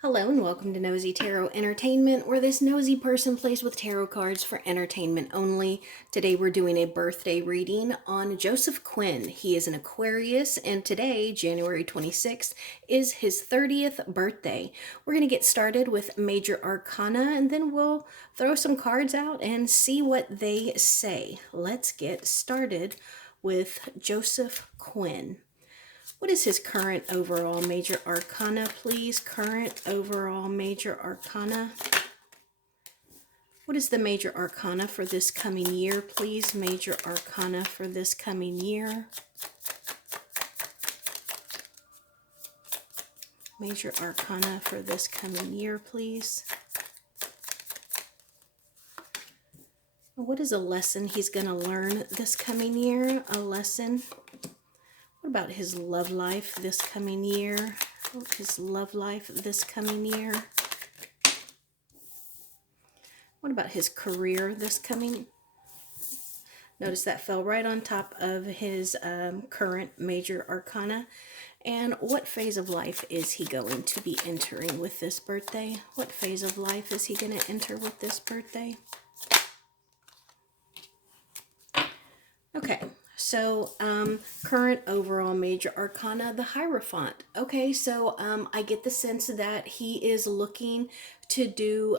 Hello and welcome to Nosy Tarot Entertainment, where this nosy person plays with tarot cards for entertainment only. Today we're doing a birthday reading on Joseph Quinn. He is an Aquarius, and today, January 26th, is his 30th birthday. We're going to get started with Major Arcana, and then we'll throw some cards out and see what they say. Let's get started with Joseph Quinn. What is his current overall major arcana, please? Current overall major arcana. What is the major arcana for this coming year, please? Major arcana for this coming year. Major arcana for this coming year, please. What is a lesson he's going to learn this coming year? A lesson. What about his love life this coming year? His love life this coming year. What about his career this coming? Notice that fell right on top of his current major arcana. And what phase of life is he going to be entering with this birthday? What phase of life is he going to enter with this birthday? Okay, so current overall major arcana, the Hierophant. Okay, so I get the sense that he is looking to do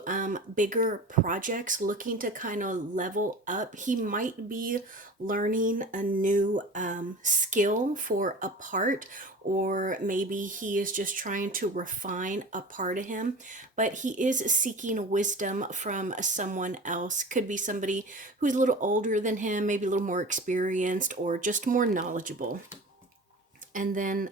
bigger projects, looking to kind of level up. He might be learning a new skill for a part, or maybe he is just trying to refine a part of him, but he is seeking wisdom from someone else. Could be somebody who's a little older than him, maybe a little more experienced, or just more knowledgeable. And then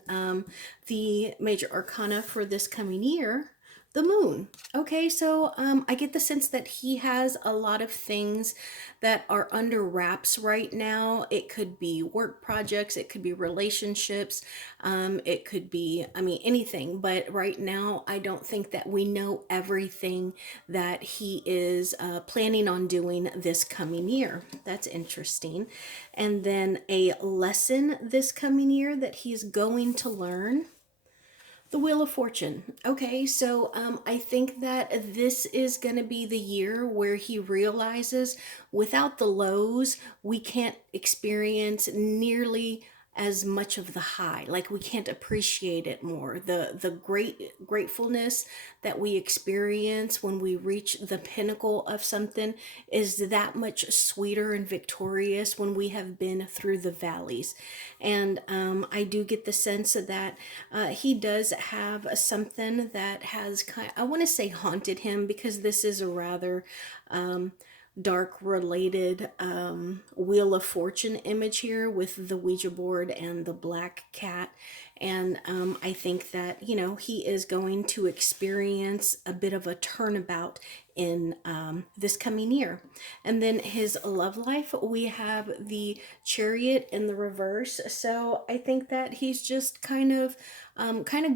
the major arcana for this coming year, the Moon. Okay, so I get the sense that he has a lot of things that are under wraps right now. It could be work projects, it could be relationships, it could be, anything. But right now, I don't think that we know everything that he is planning on doing this coming year. That's interesting. And then a lesson this coming year that he's going to learn. The Wheel of Fortune. Okay, so I think that this is going to be the year where he realizes without the lows, we can't experience nearly as much of the high. Like, we can't appreciate it more. The great gratefulness that we experience when we reach the pinnacle of something is that much sweeter and victorious when we have been through the valleys. And I do get the sense that he does have something that has I want to say haunted him, because this is a rather dark related Wheel of Fortune image here with the Ouija board and the black cat. And I think that, he is going to experience a bit of a turnabout in this coming year. And then his love life, we have the Chariot in the reverse. So I think that he's just kind of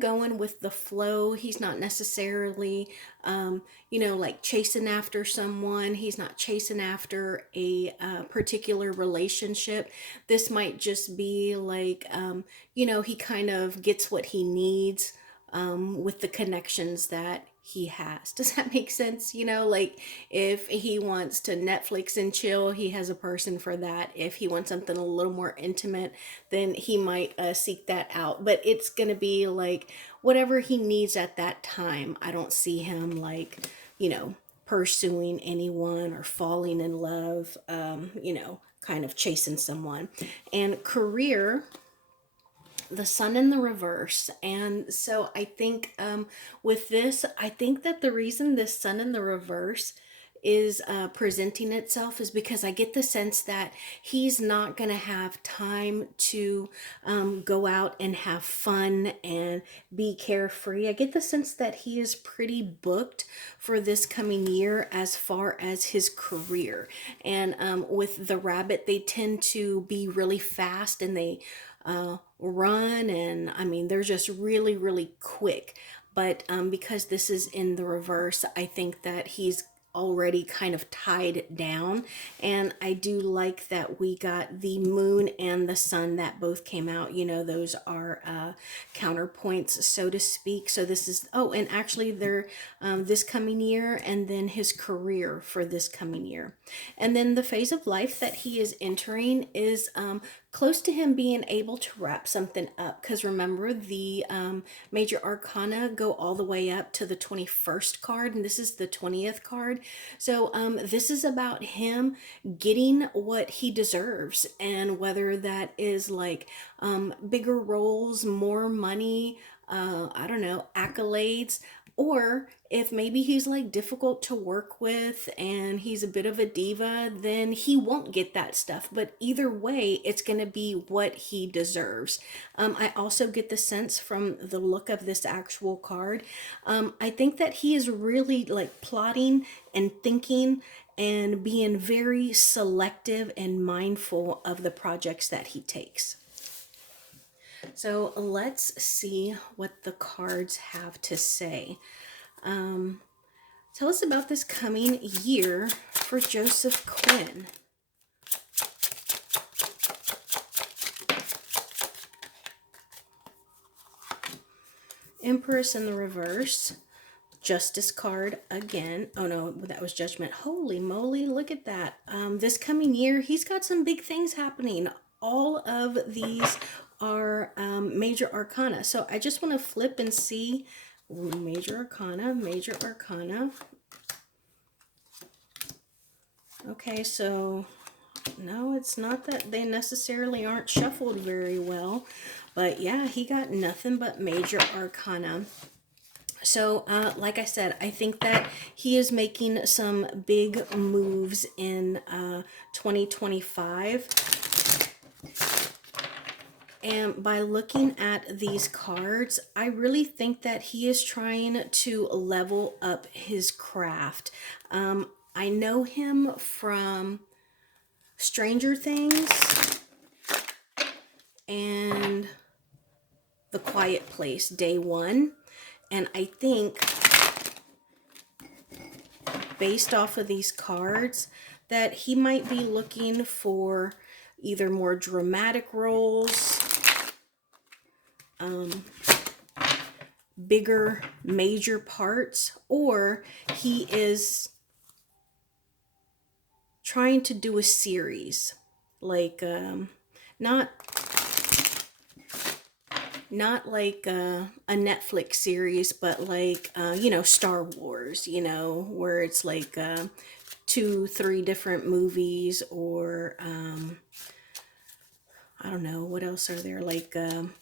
going with the flow. He's not necessarily, like chasing after someone. He's not chasing after a particular relationship. This might just be like, he kind of gets what he needs with the connections that he has. Does that make sense? Like, if he wants to Netflix and chill, he has a person for that. If he wants something a little more intimate, then he might seek that out. But it's going to be like whatever he needs at that time. I don't see him like, pursuing anyone or falling in love, kind of chasing someone. And career, the Sun in the reverse. And so I think with this, I think that the reason this Sun in the reverse is presenting itself is because I get the sense that he's not going to have time to go out and have fun and be carefree. I get the sense that he is pretty booked for this coming year as far as his career. And with the rabbit, they tend to be really fast, and they run, and they're just really quick. But because this is in the reverse, I think that he's already kind of tied down. And I do like that we got the moon and the sun that both came out. You know, those are counterpoints, so to speak. So this is, oh, and actually they're this coming year, and then his career for this coming year. And then the phase of life that he is entering is close to him being able to wrap something up. Because remember, the major arcana go all the way up to the 21st card, and this is the 20th card. So this is about him getting what he deserves, and whether that is like bigger roles, more money, I don't know, accolades, or if maybe he's like difficult to work with and he's a bit of a diva, then he won't get that stuff. But either way, it's going to be what he deserves. I also get the sense from the look of this actual card. I think that he is really like plotting and thinking and being very selective and mindful of the projects that he takes. So let's see what the cards have to say. Tell us about this coming year for Joseph Quinn. Empress in the reverse. Justice card again. Oh no, that was Judgment. Holy moly, look at that. This coming year, he's got some big things happening. All of these are major arcana. So I just want to flip and see major arcana, major arcana. Okay, so no, it's not that they necessarily aren't shuffled very well, but yeah, he got nothing but major arcana. So, like I said, I think that he is making some big moves in 2025. And by looking at these cards, I really think that he is trying to level up his craft. I know him from Stranger Things and The Quiet Place, Day One. And I think, based off of these cards, that he might be looking for either more dramatic roles, bigger major parts, or he is trying to do a series, like not like a Netflix series, but like you know, Star Wars, you know, where it's like 2-3 different movies, or I don't know, what else are there? Like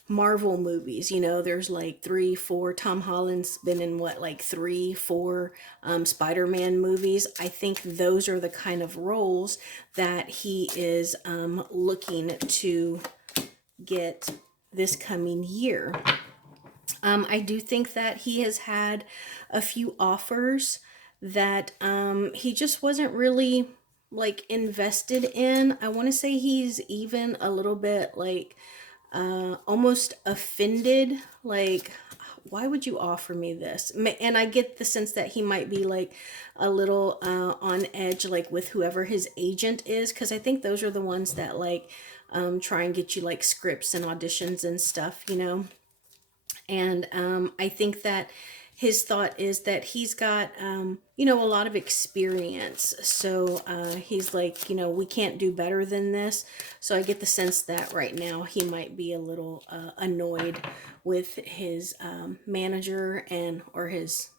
Marvel movies, you know, there's like 3-4. Tom Holland's been in what, like 3-4 Spider-Man movies. I think those are the kind of roles that he is looking to get this coming year. I do think that he has had a few offers that he just wasn't really like invested in. I want to say he's even a little bit like almost offended, like, why would you offer me this? And I get the sense that he might be like a little on edge, like with whoever his agent is, because I think those are the ones that like try and get you like scripts and auditions and stuff, you know. And I think that his thought is that he's got, you know, a lot of experience. So he's like, you know, we can't do better than this. So I get the sense that right now he might be a little annoyed with his manager and, or his,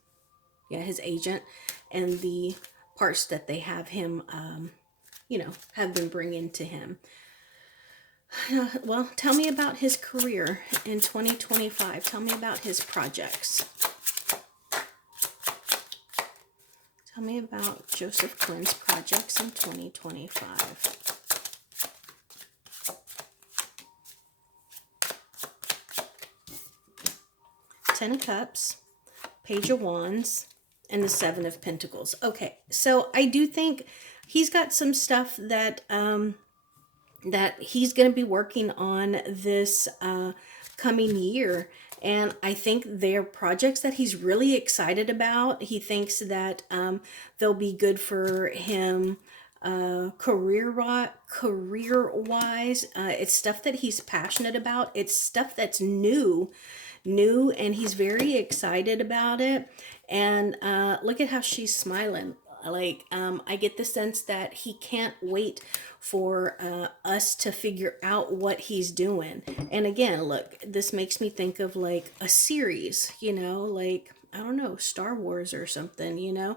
yeah, his agent, and the parts that they have him, you know, have been bringing to him. Well, tell me about his career in 2025. Tell me about his projects. Tell me about Joseph Quinn's projects in 2025. Ten of Cups, Page of Wands, and the Seven of Pentacles. Okay, so I do think he's got some stuff that that he's going to be working on this coming year. And I think they're projects that he's really excited about. He thinks that they'll be good for him career wise. It's stuff that he's passionate about. It's stuff that's new, and he's very excited about it. And look at how she's smiling. Like, I get the sense that he can't wait for us to figure out what he's doing. And again, look, this makes me think of like a series, like, I don't know, Star Wars or something, I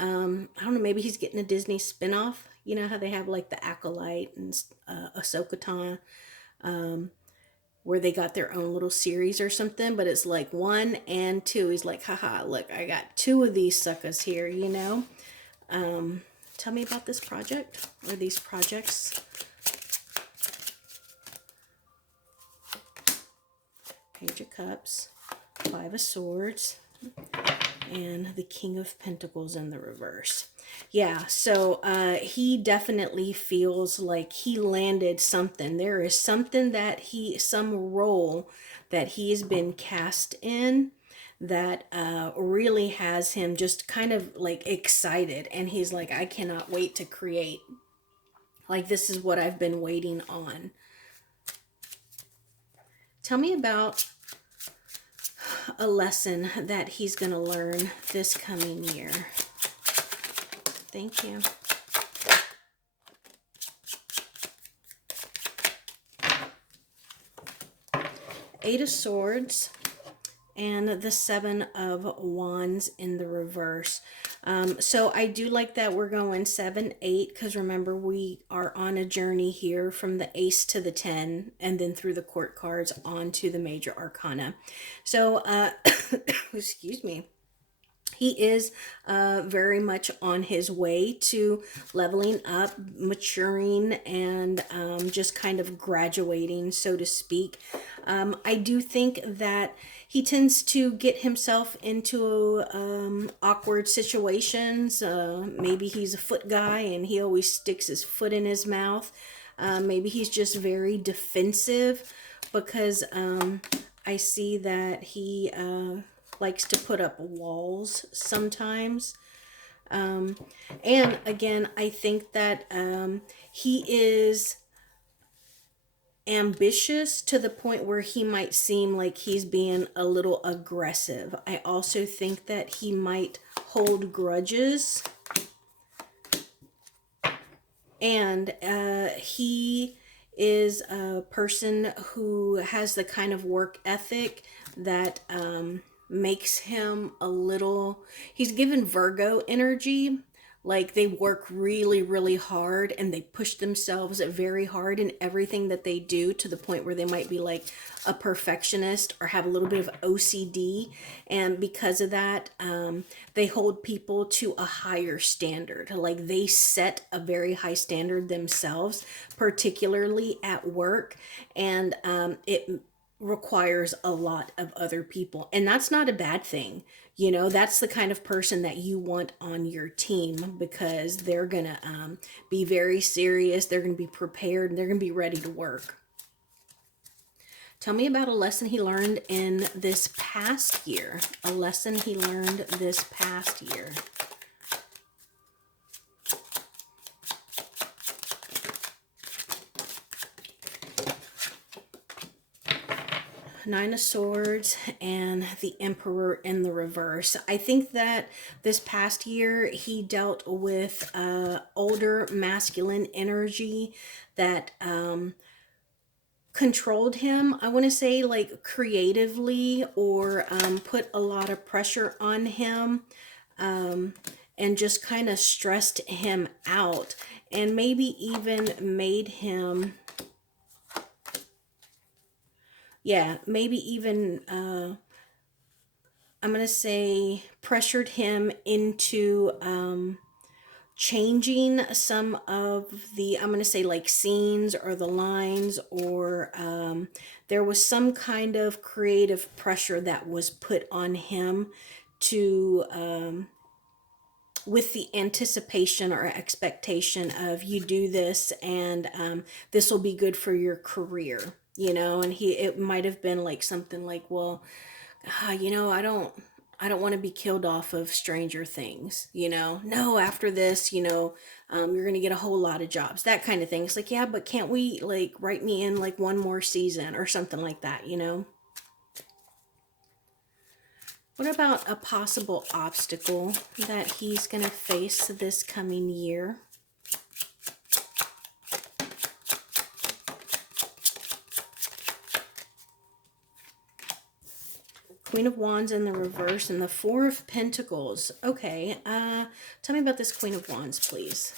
don't know, maybe he's getting a Disney spinoff. You know how they have like the Acolyte and Ahsoka Tano, where they got their own little series or something, but it's like 1 and 2. He's like, haha, look, I got two of these suckers here. Tell me about this project or these projects. Page of Cups, Five of Swords, and the King of Pentacles in the reverse. Yeah, so he definitely feels like he landed something. There is something some role that he has been cast in that really has him just kind of like excited. And he's like, I cannot wait to create. Like, this is what I've been waiting on. Tell me about a lesson that he's going to learn this coming year. Thank you. Eight of Swords and the Seven of Wands in the reverse. So I do like that we're going 7, 8, because remember, we are on a journey here from the Ace to the 10, and then through the court cards on to the major arcana. So, excuse me. He is very much on his way to leveling up, maturing, and just kind of graduating, so to speak. I do think that he tends to get himself into awkward situations. Maybe he's a foot guy and he always sticks his foot in his mouth. Maybe he's just very defensive because I see that he likes to put up walls sometimes. And again, I think that he is ambitious to the point where he might seem like he's being a little aggressive. I also think that he might hold grudges. And he is a person who has the kind of work ethic that makes him a little, he's given Virgo energy. Like, they work really, really hard and they push themselves very hard in everything that they do, to the point where they might be like a perfectionist or have a little bit of OCD. And because of that, they hold people to a higher standard. Like, they set a very high standard themselves, particularly at work. And it requires a lot of other people. And that's not a bad thing. That's the kind of person that you want on your team, because they're going to be very serious. They're going to be prepared, and they're going to be ready to work. Tell me about a lesson he learned in this past year. A lesson he learned this past year. Nine of Swords and the Emperor in the reverse. I think that this past year he dealt with older masculine energy that controlled him, I want to say, like creatively, or put a lot of pressure on him, and just kind of stressed him out, and maybe even made him, maybe even, I'm going to say, pressured him into changing some of the, I'm going to say, like scenes or the lines, or there was some kind of creative pressure that was put on him to, with the anticipation or expectation of, you do this and this will be good for your career. and it might have been like something like, well, I don't want to be killed off of Stranger Things, no, after this, you're gonna get a whole lot of jobs, that kind of thing. It's like, yeah, but can't we like write me in like one more season or something like that? What about a possible obstacle that he's gonna face this coming year? Queen of Wands in the reverse and the Four of Pentacles. Okay, tell me about this Queen of Wands, please.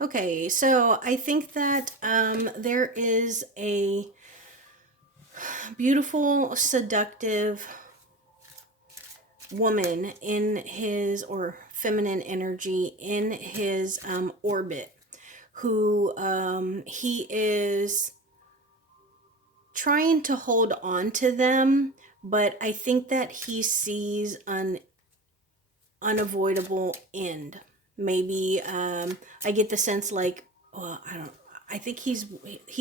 Okay, so I think that there is a beautiful, seductive woman in his, or feminine energy in his orbit, who he is trying to hold on to them, but I think that he sees an unavoidable end. Maybe I get the sense like, well, I don't. I think he's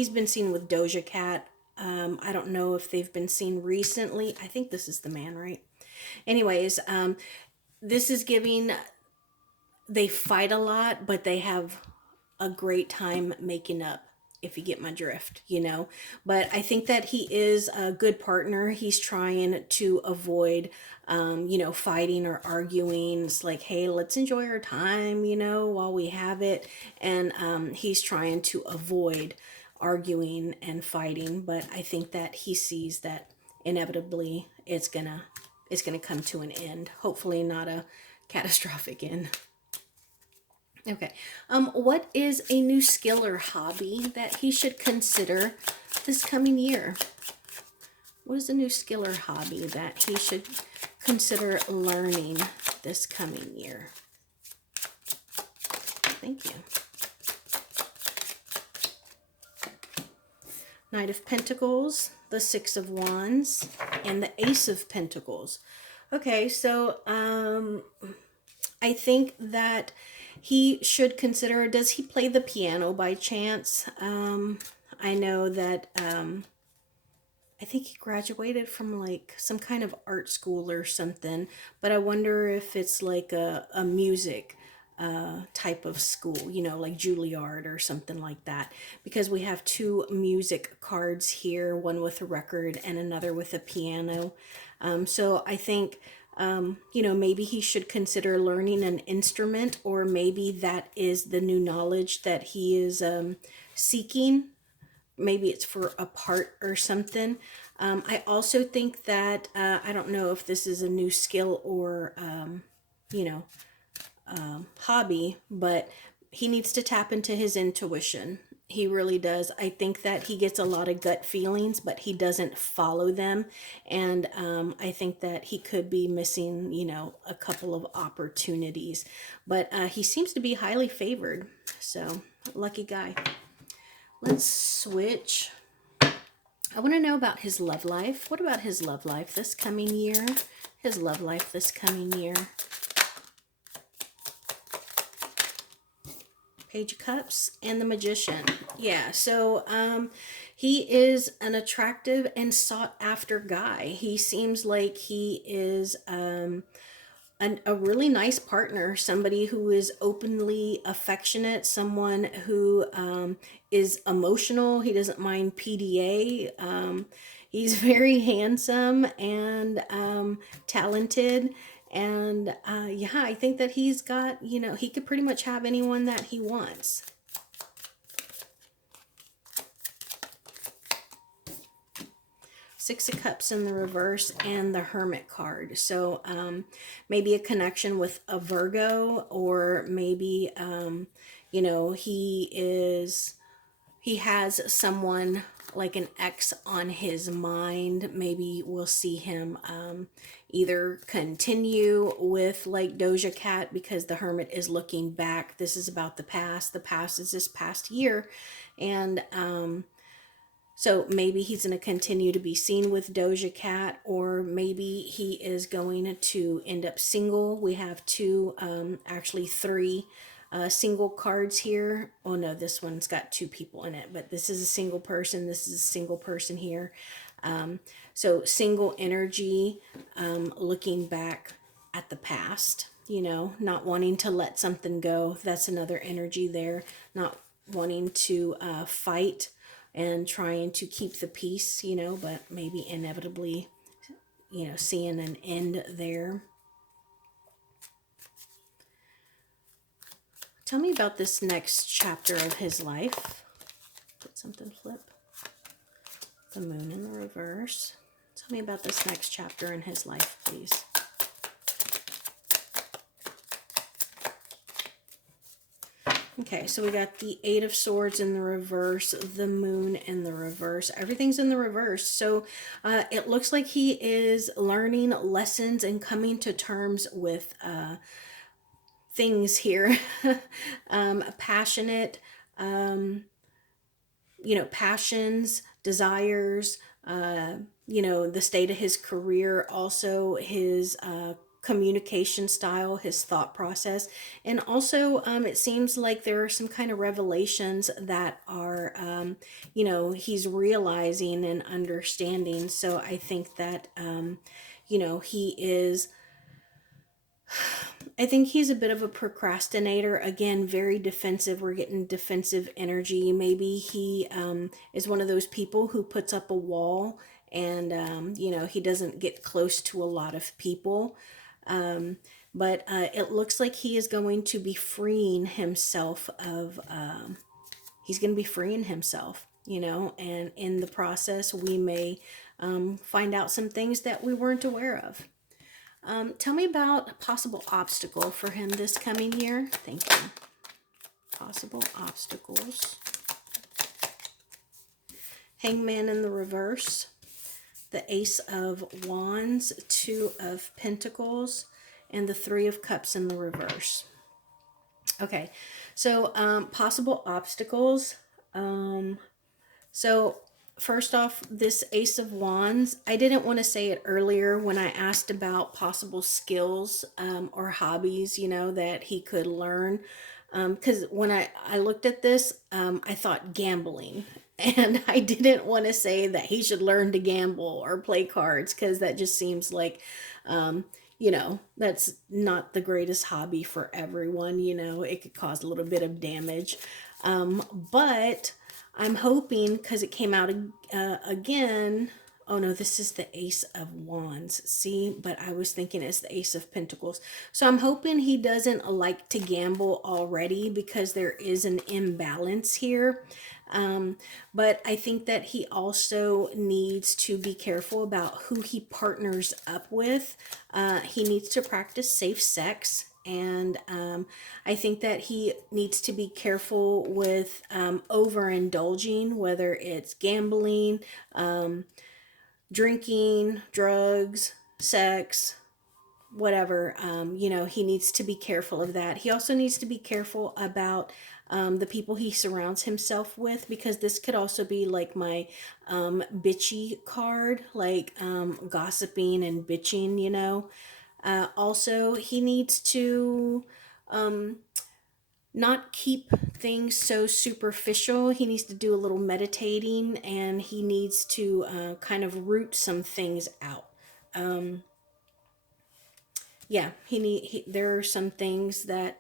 been seen with Doja Cat. I don't know if they've been seen recently. I think this is the man, right? Anyways, this is giving. They fight a lot, but they have a great time making up, if you get my drift. But I think that he is a good partner. He's trying to avoid fighting or arguing. It's like, hey, let's enjoy our time, while we have it. And he's trying to avoid arguing and fighting, but I think that he sees that inevitably it's gonna come to an end. Hopefully not a catastrophic end. Okay. What is a new skill or hobby that he should consider this coming year? What is a new skill or hobby that he should consider learning this coming year? Thank you. Knight of Pentacles, the Six of Wands, and the Ace of Pentacles. Okay, so I think that he should consider, does he play the piano by chance? I know that I think he graduated from like some kind of art school or something, but I wonder if it's like a music type of school, like Juilliard or something like that, because we have two music cards here, one with a record and another with a piano. So I think, maybe he should consider learning an instrument, or maybe that is the new knowledge that he is seeking. Maybe it's for a part or something. I also think that, I don't know if this is a new skill or, you know, hobby, but he needs to tap into his intuition. He really does. I think that he gets a lot of gut feelings, but he doesn't follow them. And I think that he could be missing, a couple of opportunities. But he seems to be highly favored. So, lucky guy. Let's switch. I want to know about his love life. What about his love life this coming year? His love life this coming year. Page of Cups and the Magician. Yeah, so he is an attractive and sought after guy. He seems like he is a really nice partner, somebody who is openly affectionate, someone who is emotional. He doesn't mind PDA. He's very handsome and talented. And yeah, I think that he's got, he could pretty much have anyone that he wants. Six of Cups in the reverse and the Hermit card. So maybe a connection with a Virgo, or maybe, he has someone like an ex on his mind. Maybe we'll see him either continue with like Doja Cat, because the Hermit is looking back. This is about the past. The past is this past year. And so maybe he's going to continue to be seen with Doja Cat, or maybe he is going to end up single. We have two, actually three single cards here. Oh no, this one's got two people in it, but this is a single person. This is a single person here. Um, so single energy, looking back at the past, not wanting to let something go. That's another energy there. Not wanting to fight and trying to keep the peace, but maybe inevitably, seeing an end there. Tell me about this next chapter of his life. Put something flip. The moon in the reverse. Tell me about this next chapter in his life, please. Okay, so we got the Eight of Swords in the reverse, the Moon in the reverse. Everything's in the reverse. So it looks like he is learning lessons and coming to terms with things here. Passionate, passions, desires, the state of his career, also his communication style, his thought process. And also, it seems like there are some kind of revelations that are, he's realizing and understanding. So I think that, he is. I think he's a bit of a procrastinator. Again, very defensive. We're getting defensive energy. Maybe he is one of those people who puts up a wall and, he doesn't get close to a lot of people. But it looks like he is going to be freeing himself of, he's going to be freeing himself, and in the process, we may find out some things that we weren't aware of. Tell me about a possible obstacle for him this coming year. Thank you. Possible obstacles. Hangman in the reverse. The Ace of Wands, Two of Pentacles, and the Three of Cups in the reverse. Okay, so possible obstacles. So first off, this Ace of Wands, I didn't want to say it earlier when I asked about possible skills or hobbies, that he could learn. Because when I looked at this, I thought gambling. And I didn't want to say that he should learn to gamble or play cards because that just seems like, that's not the greatest hobby for everyone. It could cause a little bit of damage. But I'm hoping, because it came out again. Oh no, this is the Ace of Wands. See, but I was thinking it's the Ace of Pentacles. So I'm hoping he doesn't like to gamble already because there is an imbalance here. But I think that he also needs to be careful about who he partners up with. He needs to practice safe sex. And I think that he needs to be careful with overindulging, whether it's gambling, drinking, drugs, sex, whatever. He needs to be careful of that. He also needs to be careful about the people he surrounds himself with, because this could also be like my bitchy card, like gossiping and bitching. Also, he needs to not keep things so superficial. He needs to do a little meditating, and he needs to kind of root some things out. Yeah, there are some things that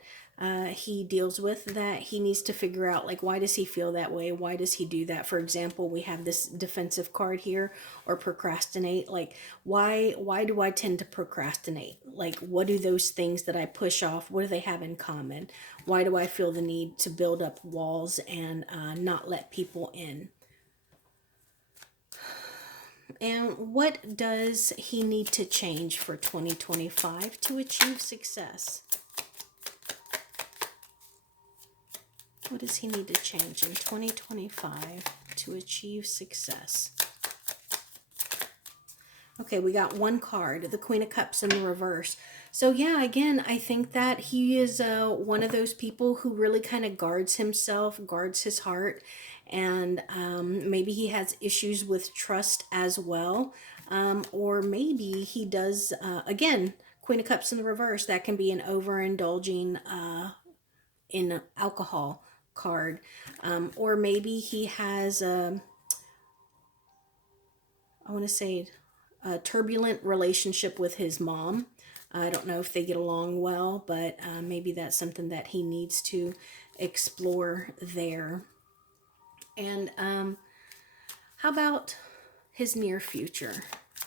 he deals with that he needs to figure out, like, why does he feel that way? Why does he do that? For example, we have this defensive card here, or procrastinate. Like, why do I tend to procrastinate? Like, what do those things that I push off, what do they have in common? Why do I feel the need to build up walls and not let people in? And what does he need to change for 2025 to achieve success? What does he need to change in 2025 to achieve success? Okay, we got one card, the Queen of Cups in the reverse. So yeah, again, I think that he is one of those people who really kind of guards himself, guards his heart, and maybe he has issues with trust as well. Or maybe he does, again, Queen of Cups in the reverse, that can be an overindulging in alcohol card. Or maybe he has I want to say a turbulent relationship with his mom. I don't know if they get along well, but maybe that's something that he needs to explore there. And how about his near future?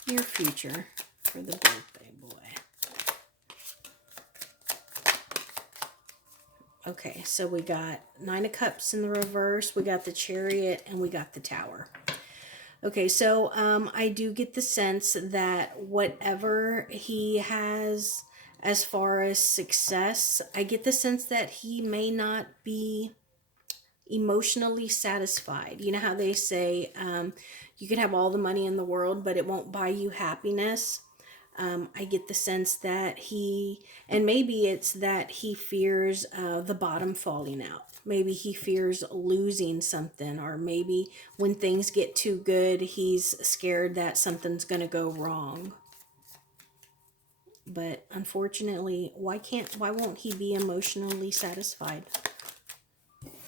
Near future for the birthday boy. Okay, so we got Nine of Cups in the reverse, we got the Chariot, and we got the Tower. Okay, so I do get the sense that whatever he has as far as success, I get the sense that he may not be emotionally satisfied. You know how they say you can have all the money in the world, but it won't buy you happiness. I get the sense that and maybe it's that he fears the bottom falling out. Maybe he fears losing something, or maybe when things get too good, he's scared that something's going to go wrong. But unfortunately, why won't he be emotionally satisfied?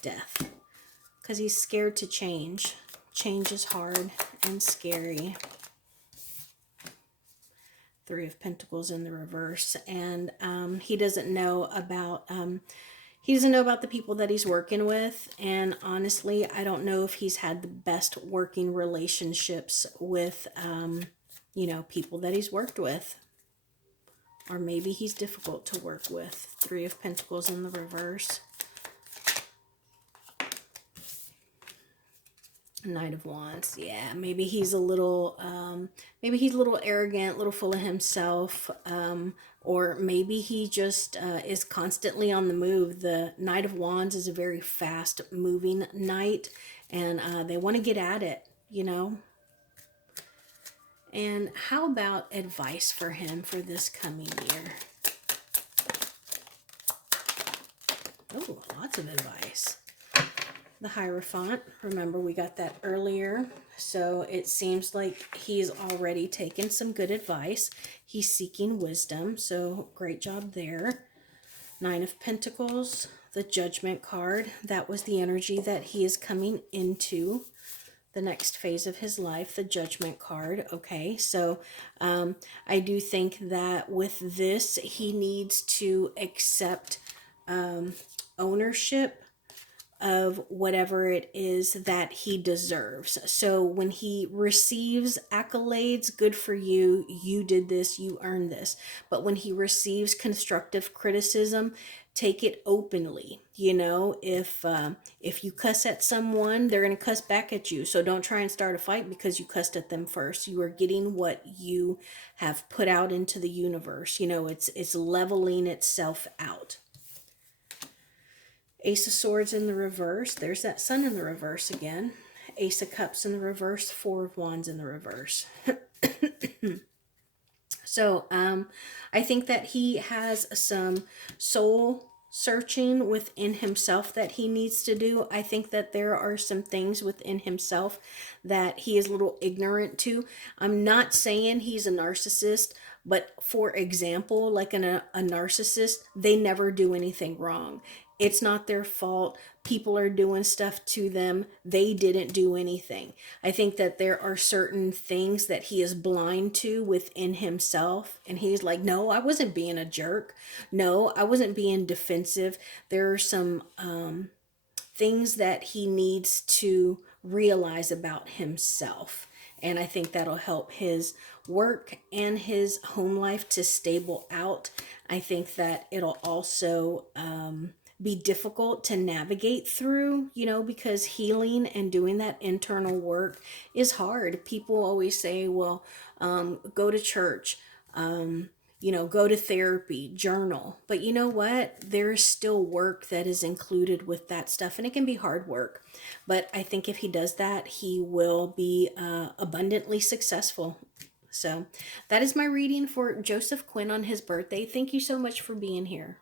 Death. Because he's scared to change. Change is hard and scary. Three of Pentacles in the reverse, and he doesn't know about the people that he's working with. And honestly, I don't know if he's had the best working relationships with people that he's worked with, or maybe he's difficult to work with. Three of Pentacles in the reverse. Knight of Wands. Yeah, maybe he's a little arrogant, a little full of himself, or maybe he just is constantly on the move. The Knight of Wands is a very fast moving knight, and they want to get at it, And how about advice for him for this coming year? Oh, lots of advice. The Hierophant. Remember, we got that earlier. So it seems like he's already taken some good advice. He's seeking wisdom. So great job there. Nine of Pentacles. The Judgment card. That was the energy that he is coming into the next phase of his life. The Judgment card. Okay, so I do think that with this, he needs to accept ownership of whatever it is that he deserves. So when he receives accolades, good for you, you did this, you earned this. But when he receives constructive criticism, take it openly. If you cuss at someone, they're going to cuss back at you. So don't try and start a fight because you cussed at them first. You are getting what you have put out into the universe. It's leveling itself out. Ace of Swords in the reverse. There's that Sun in the reverse again. Ace of Cups in the reverse. Four of Wands in the reverse. So I think that he has some soul searching within himself that he needs to do. I think that there are some things within himself that he is a little ignorant to. I'm not saying he's a narcissist, but for example, like a narcissist, they never do anything wrong. It's not their fault. People are doing stuff to them. They didn't do anything. I think that there are certain things that he is blind to within himself. And he's like, no, I wasn't being a jerk. No, I wasn't being defensive. There are some things that he needs to realize about himself. And I think that'll help his work and his home life to stable out. I think that it'll also be difficult to navigate through, because healing and doing that internal work is hard. People always say, well, go to church, go to therapy, journal. But you know what? There's still work that is included with that stuff, and it can be hard work. But I think if he does that, he will be abundantly successful. So that is my reading for Joseph Quinn on his birthday. Thank you so much for being here.